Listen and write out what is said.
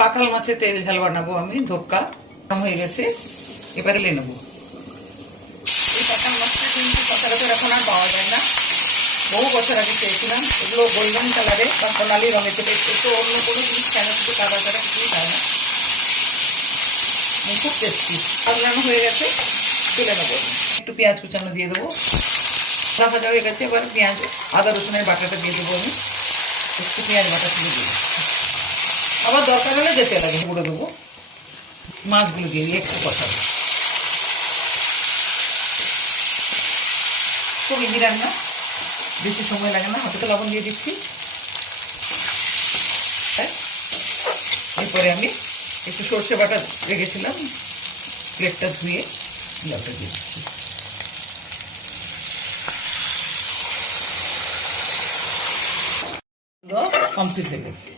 পাখাল মাছের তেল ঝাল বানাবো আমি। ধোক্কা হয়ে গেছে, এবারে লে নেবো। এই পাখাল মাছটা কিন্তু সচরাচর এখন আর পাওয়া যায় না, বহু বছর আগে চেয়েছিলাম। এগুলো গোল্ডেন কালারে বা সোনালি রঙের, চলে একটু অন্য কোনো জিনিস কেন কিছু কাদা কাদা কিছুই খায় না, খুব টেস্টি। পাতলানো হয়ে গেছে, তুলে নেবো। একটু পেঁয়াজ কুচানো দিয়ে দেবো। ভাজা হয়ে গেছে, এবার পেঁয়াজ আদা রসুনের বাটাটা দিয়ে দেবো আমি। একটু পেঁয়াজ বাটা তুলে দেবো, আবার দরকার হলে যেতে লাগে গুঁড়ো দেবো। মাছগুলো দিয়ে দিই, একটু কষাবো। খুব ইজি রান্না, বেশি সময় লাগে না। হাতে লবণ দিয়ে দিচ্ছি। এরপরে আমি একটু সর্ষে বাটা রেখেছিলাম, প্লেটটা ধুয়ে লবণটা দিয়ে দিচ্ছি। কমপ্লিট হয়ে গেছে।